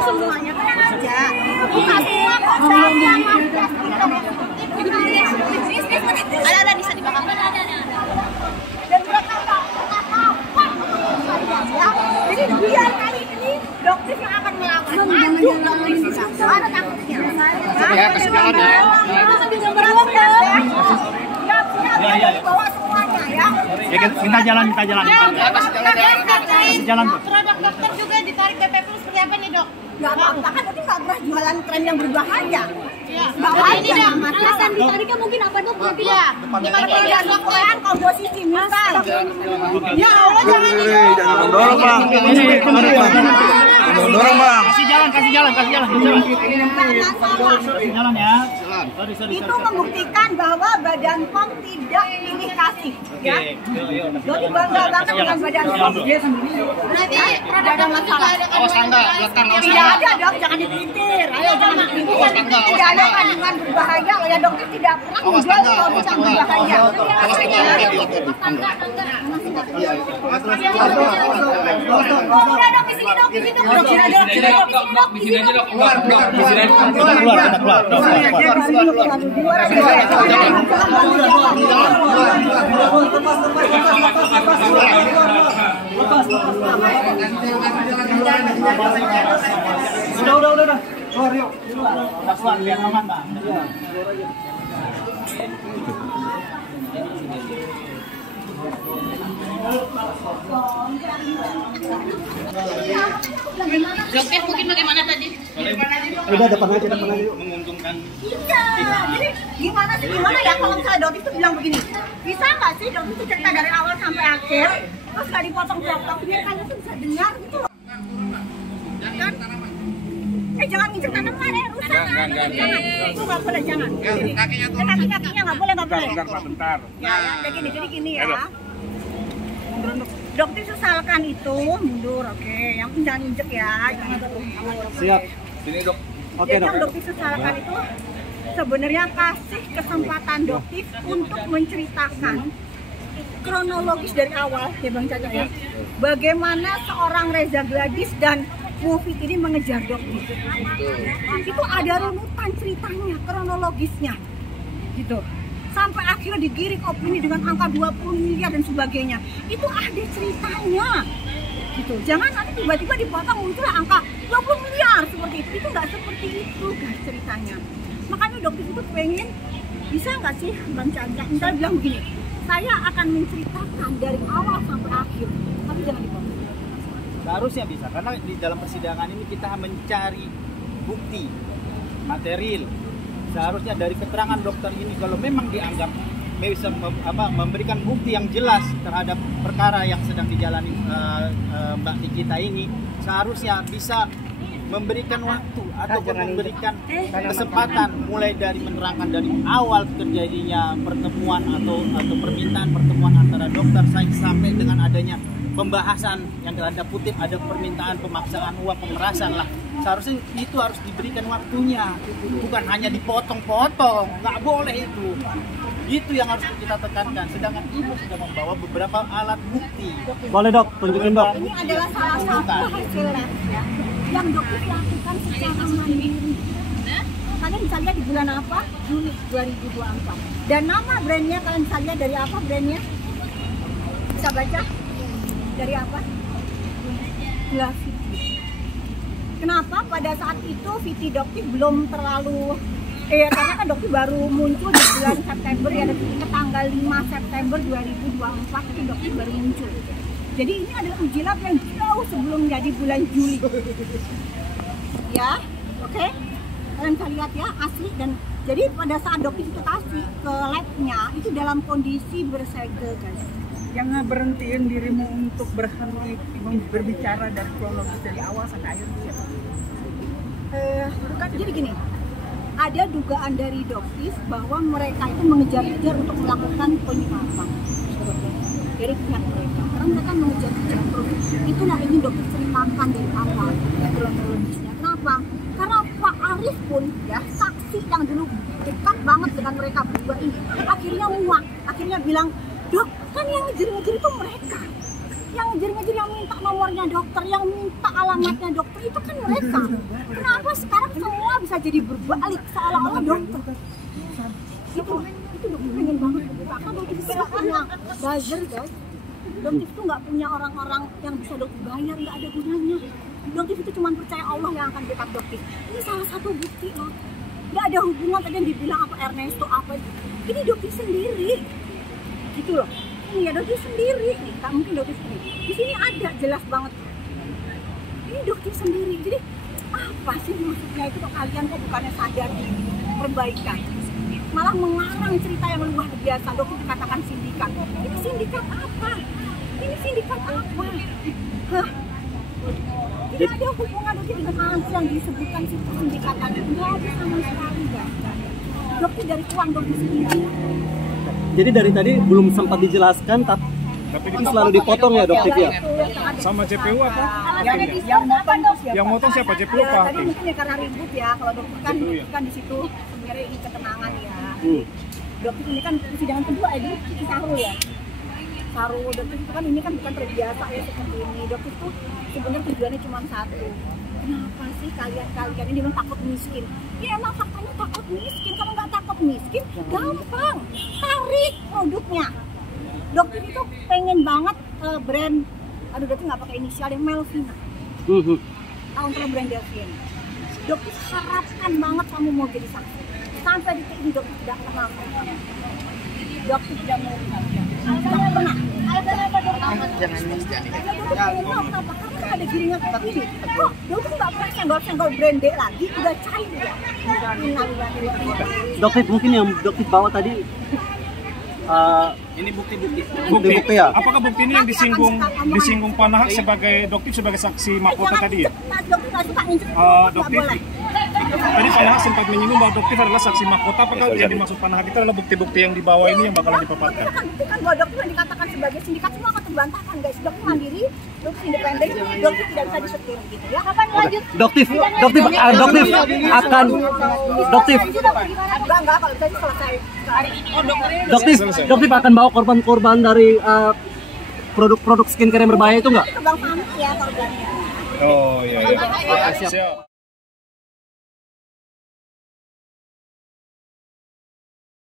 Semuanya tenang aja. Buka semua kok. Ada bisa di belakang. Dan mereka nggak apa-apa. Jadi biar kali ini dokter yang akan melawan. Maju dokter bisa. Ada takutnya. Ya, kasih jalan ya. Ya, bawa semuanya ya. Ya, kita jalan. Kasih jalan. Produk dokter juga ditarik BPP seperti apa nih, Dok? Nggak apa-apa, kan tadi nggak pernah jualan tren yang berbahaya. Iya. Bahaya. Alasan ditariknya mungkin apa, Dok? Iya. Gimana perbedaan dokumen, komposisi misal. Ya Allah, jangan Dorong bang. Dorong bang. Kasih jalan. Kasih jalan ya. Sorry. Itu membuktikan bahwa Badan POM tidak pilih kasih. Ya. Jadi bangga banget dengan Badan POM. Berarti produk dokter juga ada Awas tangga, belakang awas Tidak tangga. ada dok, jangan dipelintir. Ayo jangan dipelintir. Tidak ada kandungan berbahaya. Ya dokter tidak pernah menjual produk yang berbahaya. Awas tangga. Udah dok, di sini dok, di sini dok. Di sini dok. Keluar. Kita keluar. Udah. Keluar yuk. Keluar biar aman, Bang. Dokter mungkin bagaimana tadi? Udah depan aja yuk. Menguntungkan. Iya, jadi gimana ya kalau misalnya dokter itu bilang begini, bisa nggak sih dokter itu cerita dari awal sampai akhir, terus nggak dipotong-potong, biar kalian tuh bisa dengar gitu loh. Kan? Jangan nginjek tanaman ya, rusak. Jangan, itu nggak boleh, jangan. Kaki-kakinya nggak boleh. Bentar. Ya, jadi gini ya. Dokter sesalkan itu mundur, oke. Yang penting jangan injek ya. Siap. Sini dok. Oke, Jadi Dok. yang dokter sesalkan itu sebenarnya kasih kesempatan dokter untuk menceritakan kronologis dari awal ya Bang Caca ya. Bagaimana seorang Reza Gladys dan Mufid ini mengejar dokter. Itu ada runutan ceritanya, kronologisnya. Gitu. Sampai akhirnya digiring opini dengan angka 20 miliar dan sebagainya. Itu ada ceritanya. Gitu. Jangan nanti tiba-tiba dipotong muncul angka 20 miliar seperti itu. Itu nggak seperti itu guys ceritanya. Makanya dokter itu pengen, bisa nggak sih Bang Chandra misalnya bilang begini, saya akan menceritakan dari awal sampai akhir, tapi jangan dipotong. Seharusnya bisa, karena di dalam persidangan ini kita mencari bukti material. Seharusnya dari keterangan dokter ini kalau memang dianggap bisa memberikan bukti yang jelas terhadap perkara yang sedang dijalani Mbak Nikita ini, seharusnya bisa memberikan waktu atau memberikan kesempatan mulai dari menerangkan dari awal terjadinya pertemuan atau permintaan pertemuan antara dokter sampai dengan adanya pembahasan yang tanda kutip ada permintaan pemaksaan uang pemerasan lah. Seharusnya itu harus diberikan waktunya, bukan hanya dipotong-potong, nggak boleh itu. Itu yang harus kita tekankan. Sedangkan ibu sudah membawa beberapa alat bukti. Boleh dok, tunjukin dok. Ini adalah salah satu hasil lab ya, yang dokter lakukan secara mandiri. Kalian bisa lihat di bulan apa? Juli 2024. Dan nama brandnya kalian bisa lihat dari apa brandnya? Bisa baca? Dari apa? Glavity. Kenapa pada saat itu Viti Dokter belum terlalu karena kan dokter baru muncul di bulan September ya, ke tanggal 5 September 2024 itu dokter baru muncul. Jadi ini adalah uji lab yang jauh sebelum jadi bulan Juli. Ya, oke. Kalian bisa lihat ya asli, dan jadi pada saat dokter itu kasih ke labnya itu dalam kondisi bersegel guys. Jangan berhentiin dirimu untuk berhenti berbicara dari kronologis dari awal sampai akhir. Jadi gini, ada dugaan dari dokter bahwa mereka itu mengejar-kejar untuk melakukan penyiraman dari pihak mereka, karena mereka mengejar-kejar terus. Itulah ini dokter ceritakan dari awal kronologisnya. Kenapa? Karena Pak Arif pun ya, saksi yang dulu dekat banget dengan mereka berdua ini, akhirnya muak, akhirnya bilang, dok, kan yang ngejar-ngejar itu mereka. Yang ngejar-ngejar, yang minta nomornya dokter, yang minta alamatnya dokter itu kan mereka. Kenapa sekarang semua bisa jadi berbalik seolah-olah dokter? Itu dokter pengen banget bahkan dokter itu nggak punya buzzer guys. Dokter itu nggak punya orang-orang yang bisa dokter bayar, nggak ada gunanya. Dokter itu cuma percaya Allah yang akan backup dokter. Ini salah satu bukti loh. Nggak ada hubungan tadi yang dibilang apa Ernesto apa itu. Ini dokter sendiri, gitu loh. Ini ya dokter sendiri nih, tak mungkin dokter sendiri. Di sini ada jelas banget. Ini dokter sendiri. Jadi apa sih maksudnya itu kok kalian kok bukannya sadar di perbaikan? Malah mengarang cerita yang luar biasa. Dokter dikatakan sindikat. Ini sindikat apa? Ini sindikat apa? Hah? Tidak ada hubungan dokter dengan hal yang disebutkan sindikat tadi. Tidak ada sama sekali guys. Dokter dari uang dokter sendiri. Jadi dari tadi belum sempat dijelaskan, tapi selalu dipotong ya dokter ya? Sama JPU apa? Yang motong siapa? JPU ya, apa? tadi mungkin ya karena ribut ya. Kalau dokter kan di situ sebenarnya ini ketenangan ya. Dokter ini kan persidangan kedua ini Sarul ya. Sarul dokter itu kan ini kan bukan terbiasa ya seperti ini. Dokter itu sebenarnya tujuannya cuma satu. Kenapa sih kalian ini memang takut miskin? Ya emang faktanya takut miskin. Kalau nggak takut miskin, gampang tarik produknya. Dokter itu pengen banget brand, aduh dokter nggak pakai inisial yang Melvina. Tahu kalau brand Delvin. Dokter harapkan banget kamu mau jadi saksi. Sampai detik ini dokter tidak kenal sama kamu. Dokter tidak mau tidak pernah. Kenapa? Karena ada giringan seperti ini. Kok dokter nggak pernah senggol-senggol brand D lagi, udah cair ya. Dokter mungkin yang dokter bawa tadi Ini bukti-bukti. bukti ya. Apakah bukti ini yang disinggung Panahak sebagai dokter sebagai saksi mahkota tadi ya? Dokter nggak suka ngincer. Dokter tadi Panahak sempat menyinggung bahwa dokter adalah saksi mahkota. Apakah yang dimaksud Panahak itu adalah bukti-bukti yang di bawah ini yang bakalan dipaparkan? Kita kan buktikan bahwa dokter yang dikatakan sebagai sindikat semua akan terbantahkan guys. Dokter mandiri, dokter independen, dokter tidak bisa disetir gitu ya. Kapan lanjut? Dokter akan Enggak kalau tadi selesai hari ini. dokter akan bawa korban-korban dari produk-produk skincare yang berbahaya itu nggak? Itu Bang Fahmi ya korbannya. Oh iya. Siap.